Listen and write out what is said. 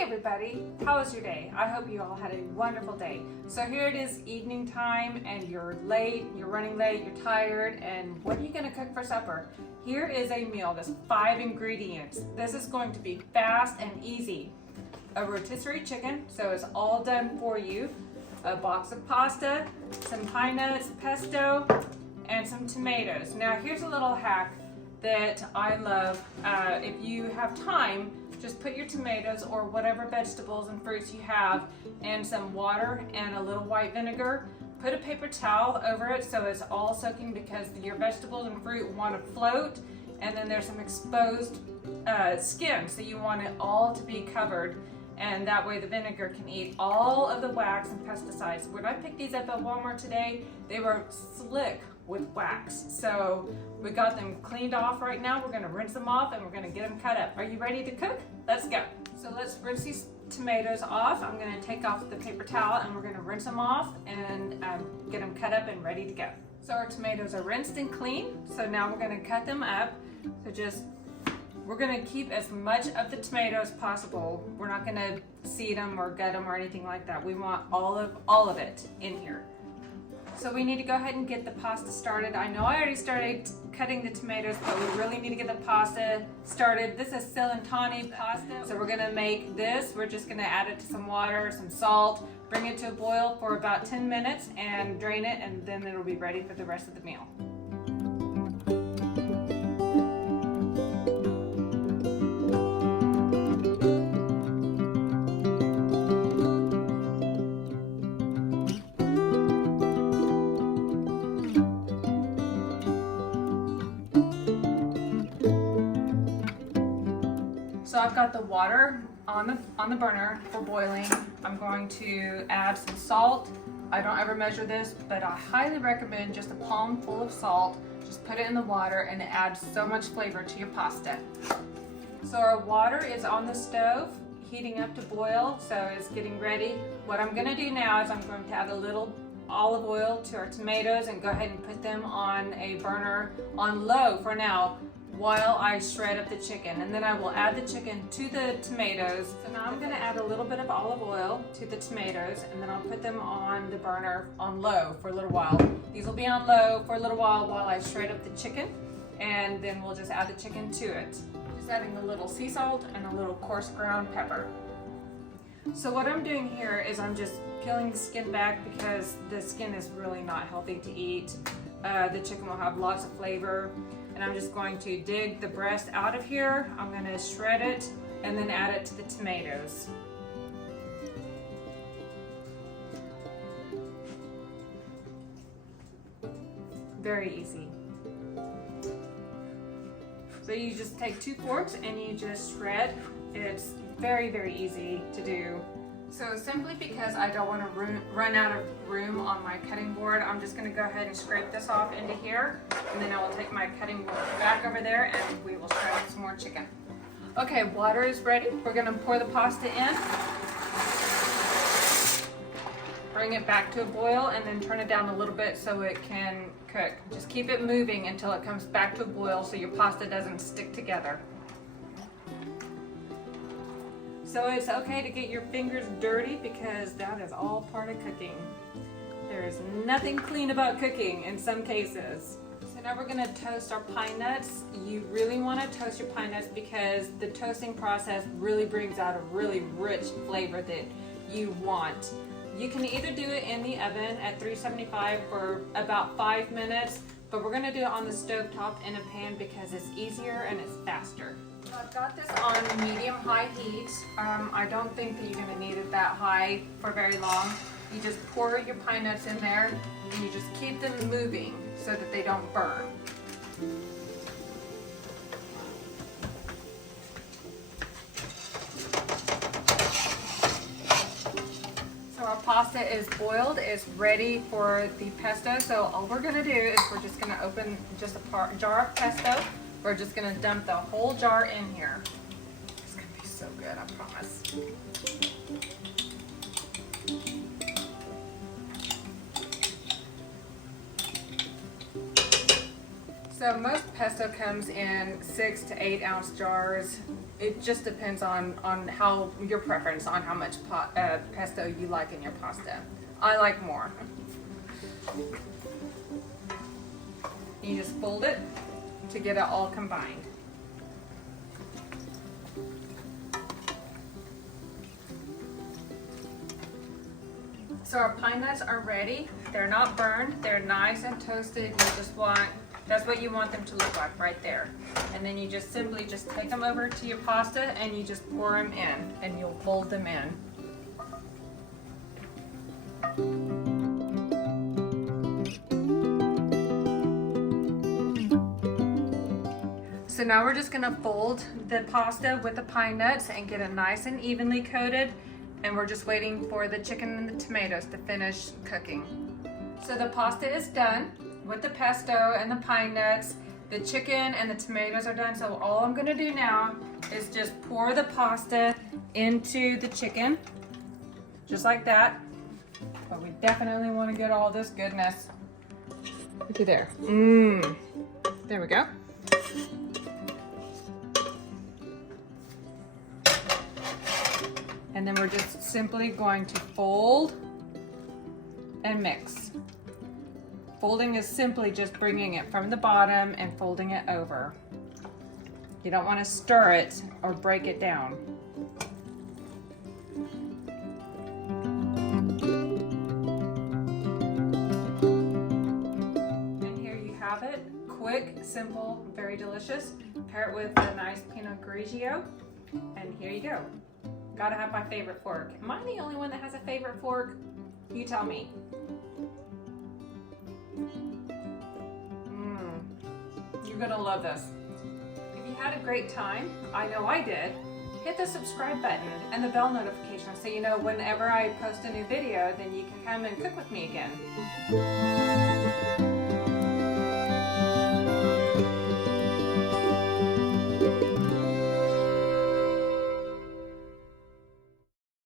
Hi everybody, how was your day? I hope you all had a wonderful day. So here it is evening time and you're late, you're running late, you're tired, and what are you gonna cook for supper? Here is a meal, there's 5 ingredients. This is going to be fast and easy. A rotisserie chicken, so it's all done for you. A box of pasta, some pine nuts, pesto, and some tomatoes. Now here's a little hack that I love. If you have time, just put your tomatoes or whatever vegetables and fruits you have in some water and a little white vinegar. Put a paper towel over it so it's all soaking because your vegetables and fruit want to float, and then there's some exposed skin, so you want it all to be covered, and that way the vinegar can eat all of the wax and pesticides. When I picked these up at Walmart today, they were slick with wax. So we got them cleaned off right now. We're gonna rinse them off and we're gonna get them cut up. Are you ready to cook? Let's go. So let's rinse these tomatoes off. I'm gonna take off the paper towel and we're gonna rinse them off and get them cut up and ready to go. So our tomatoes are rinsed and clean. So now we're gonna cut them up. So we're gonna keep as much of the tomato as possible. We're not gonna seed them or gut them or anything like that. We want all of it in here. So we need to go ahead and get the pasta started. I know I already started cutting the tomatoes, but we really need to get the pasta started. This is cilantani pasta. So we're gonna make this. We're just gonna add it to some water, some salt, bring it to a boil for about 10 minutes and drain it, and then it'll be ready for the rest of the meal. So I've got the water on the burner for boiling. I'm going to add some salt. I don't ever measure this, but I highly recommend just a palm full of salt. Just put it in the water and it adds so much flavor to your pasta. So our water is on the stove, heating up to boil, so it's getting ready. What I'm gonna do now is I'm going to add a little olive oil to our tomatoes and go ahead and put them on a burner on low for now, while I shred up the chicken, and then I will add the chicken to the tomatoes. So now I'm going to add a little bit of olive oil to the tomatoes, and then I'll put them on the burner on low for a little while. These will be on low for a little while I shred up the chicken, and then we'll just add the chicken to it. Just adding a little sea salt and a little coarse ground pepper. So what I'm doing here is I'm just peeling the skin back because the skin is really not healthy to eat. The chicken will have lots of flavor. And I'm just going to dig the breast out of here. I'm going to shred it and then add it to the tomatoes. Very easy. So you just take 2 forks and you just shred. It's very, very easy to do. So simply because I don't want to run out of room on my cutting board, I'm just going to go ahead and scrape this off into here, and then I will take my cutting board back over there and we will shred up some more chicken. Okay, water is ready. We're going to pour the pasta in, bring it back to a boil, and then turn it down a little bit so it can cook. Just keep it moving until it comes back to a boil so your pasta doesn't stick together. So it's okay to get your fingers dirty because that is all part of cooking. There is nothing clean about cooking in some cases. So now we're gonna toast our pine nuts. You really wanna toast your pine nuts because the toasting process really brings out a really rich flavor that you want. You can either do it in the oven at 375 for about 5 minutes, but we're gonna do it on the stove top in a pan because it's easier and it's faster. So I've got this on medium-high heat. I don't think that you're going to need it that high for very long. You just pour your pine nuts in there and you just keep them moving so that they don't burn. So our pasta is boiled, it's ready for the pesto. So all we're going to do is we're just going to open just a jar of pesto. We're just gonna dump the whole jar in here. It's gonna be so good, I promise. So most pesto comes in 6 to 8 ounce jars. It just depends on how your preference on how much pesto you like in your pasta. I like more. You just fold it to get it all combined. So our pine nuts are ready. They're not burned. They're nice and toasted. That's what you want them to look like right there. And then you just simply take them over to your pasta and you just pour them in and you'll fold them in. So now we're just gonna fold the pasta with the pine nuts and get it nice and evenly coated. And we're just waiting for the chicken and the tomatoes to finish cooking. So the pasta is done with the pesto and the pine nuts. The chicken and the tomatoes are done. So all I'm gonna do now is just pour the pasta into the chicken, just like that. But we definitely wanna get all this goodness. Looky there. There we go. And then we're just simply going to fold and mix. Folding is simply just bringing it from the bottom and folding it over. You don't want to stir it or break it down. And here you have it. Quick, simple, very delicious. Pair it with a nice Pinot Grigio. And here you go. Gotta have my favorite fork. Am I the only one that has a favorite fork? You tell me. You're gonna love this. If you had a great time, I know I did, hit the subscribe button and the bell notification so you know whenever I post a new video, then you can come and cook with me again.